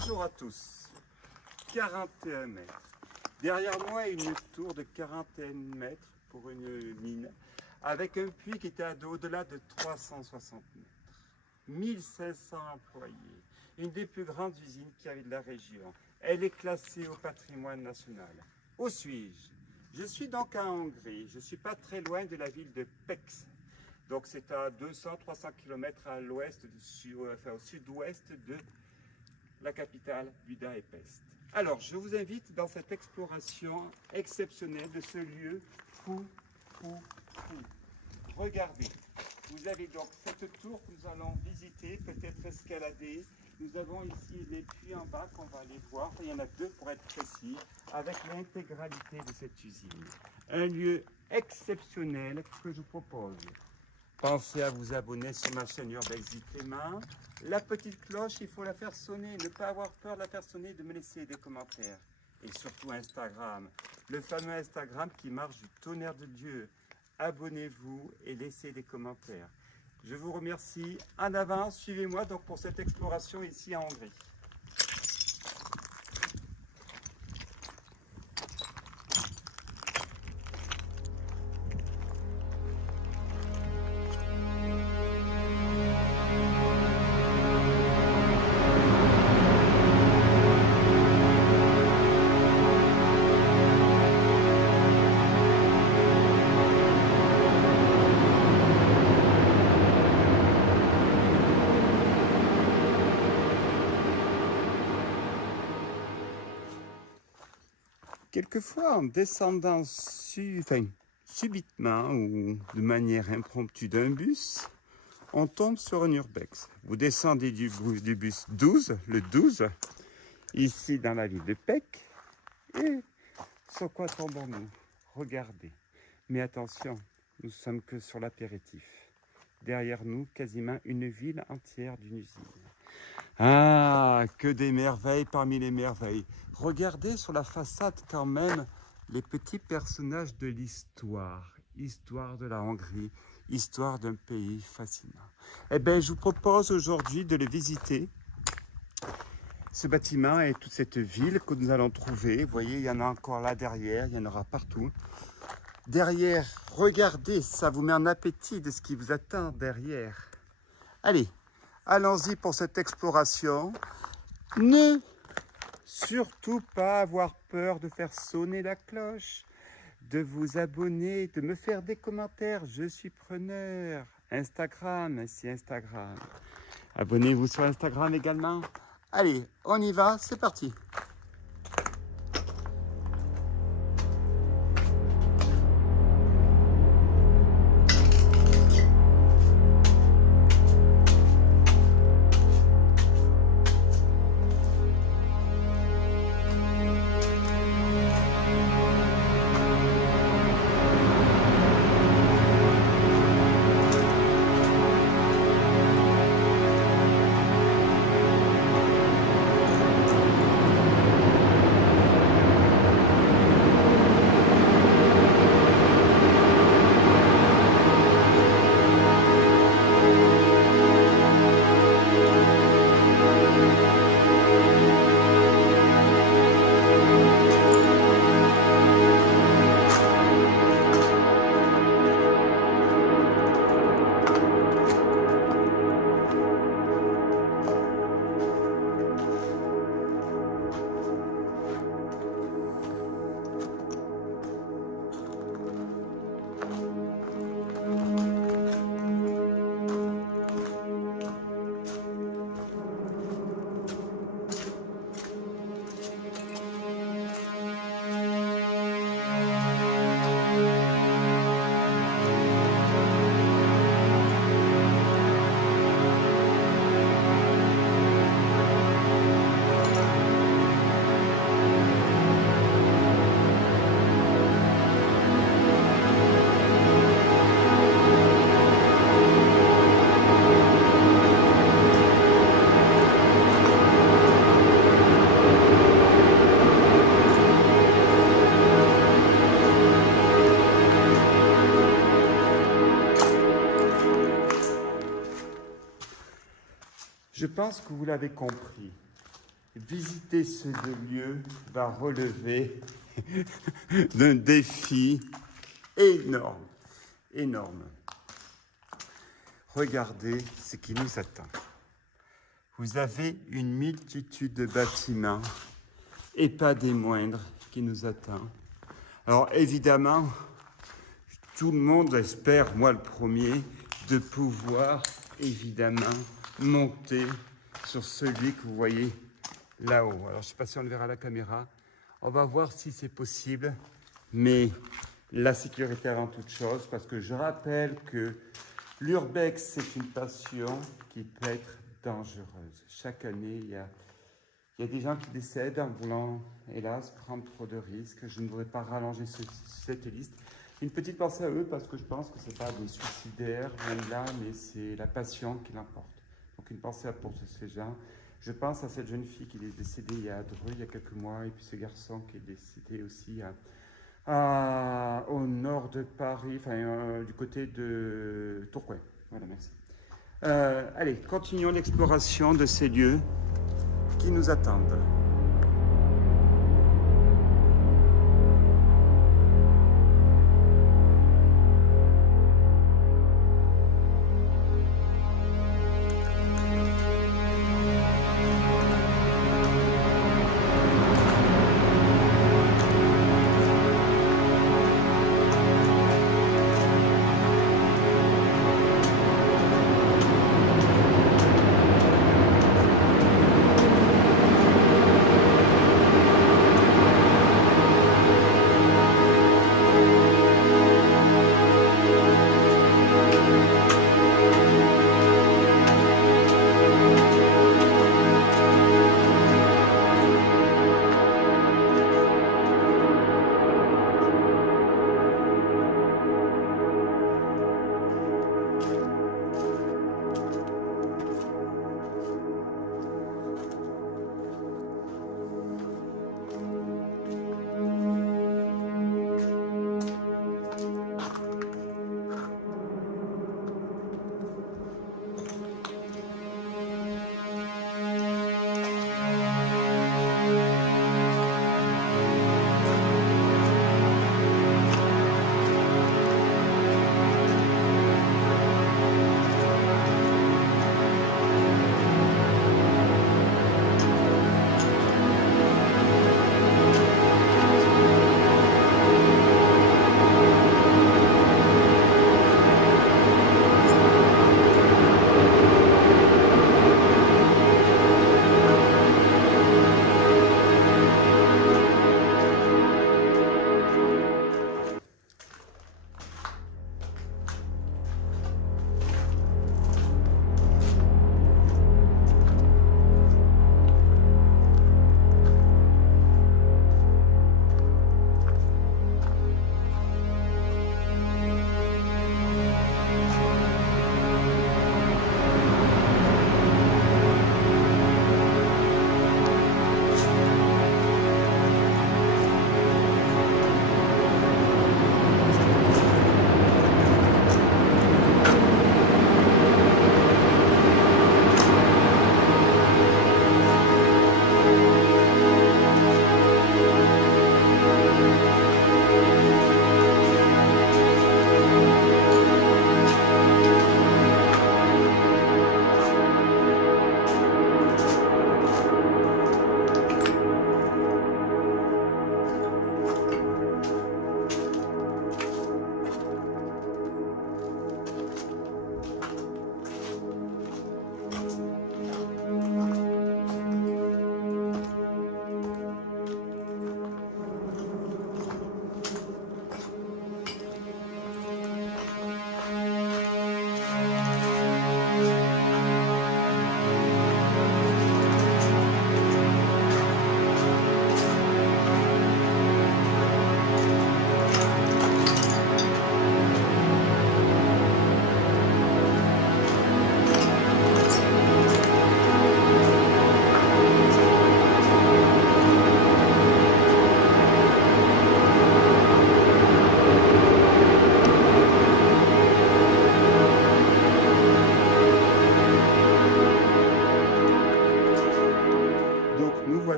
Bonjour à tous. 41 mètres. Derrière moi, une tour de 41 mètres pour une mine, avec un puits qui était au-delà de 360 mètres. 1500 employés. Une des plus grandes usines qu'il y avait de la région. Elle est classée au patrimoine national. Où suis-je? Je suis donc en Hongrie. Je ne suis pas très loin de la ville de Pécs. Donc c'est à 200-300 km à l'ouest, au sud-ouest de la capitale Budapest. Alors, je vous invite dans cette exploration exceptionnelle de ce lieu fou. Regardez, vous avez donc cette tour que nous allons visiter, peut-être escalader. Nous avons ici les puits en bas qu'on va aller voir. Il y en a deux pour être précis, avec l'intégralité de cette usine. Un lieu exceptionnel que je vous propose. Pensez à vous abonner sur ma chaîne Urbex Clément. La petite cloche, il faut la faire sonner. Ne pas avoir peur de la faire sonner, de me laisser des commentaires. Et surtout Instagram. Le fameux Instagram qui marche du tonnerre de Dieu. Abonnez-vous et laissez des commentaires. Je vous remercie en avance. Suivez-moi donc pour cette exploration ici en Hongrie. Quelquefois, en descendant subitement ou de manière impromptue d'un bus, on tombe sur un urbex. Vous descendez du bus 12, le 12, ici dans la ville de Pécs, et sur quoi tombons-nous? Regardez. Mais attention, nous ne sommes que sur l'apéritif. Derrière nous, quasiment une ville entière d'une usine. Ah, que des merveilles parmi les merveilles. Regardez sur la façade quand même les petits personnages de l'histoire. Histoire de la Hongrie, histoire d'un pays fascinant. Eh bien, je vous propose aujourd'hui de le visiter. Ce bâtiment et toute cette ville que nous allons trouver. Vous voyez, il y en a encore là derrière, il y en aura partout. Derrière, regardez, ça vous met en appétit de ce qui vous attend derrière. Allez, allons-y pour cette exploration. Ne surtout pas avoir peur de faire sonner la cloche, de vous abonner, de me faire des commentaires. Je suis preneur. Instagram, c'est Instagram. Abonnez-vous sur Instagram également. Allez, on y va, c'est parti. Je pense que vous l'avez compris. visiter ce lieu va relever d'un défi énorme, énorme. Regardez ce qui nous attend. Vous avez une multitude de bâtiments, et pas des moindres, qui nous attendent. Alors évidemment, tout le monde espère, moi le premier, de pouvoir évidemment monter sur celui que vous voyez là-haut. Alors je ne sais pas si on le verra à la caméra. On va voir si c'est possible, mais la sécurité avant toute chose, parce que je rappelle que l'urbex, c'est une passion qui peut être dangereuse. Chaque année, il y a des gens qui décèdent en voulant, hélas, prendre trop de risques. Je ne voudrais pas rallonger cette liste. Une petite pensée à eux, parce que je pense que ce n'est pas des suicidaires, même là, mais c'est la passion qui l'emporte. Donc une pensée pour ces gens. Je pense à cette jeune fille qui est décédée il y a Dreux, il y a quelques mois, et puis ce garçon qui est décédé aussi au nord de Paris, enfin du côté de Tourcoing. Voilà, merci. Allez, continuons l'exploration de ces lieux qui nous attendent.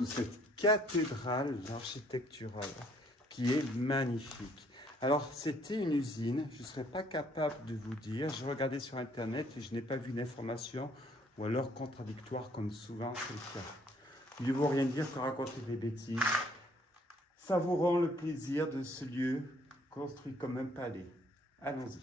sous cette cathédrale architecturale qui est magnifique. Alors, c'était une usine, je ne serais pas capable de vous dire. J'ai regardé sur Internet et je n'ai pas vu d'informations ou alors contradictoires comme souvent c'est le cas. Il ne vaut rien dire que raconter des bêtises. Savourons le plaisir de ce lieu construit comme un palais. Allons-y.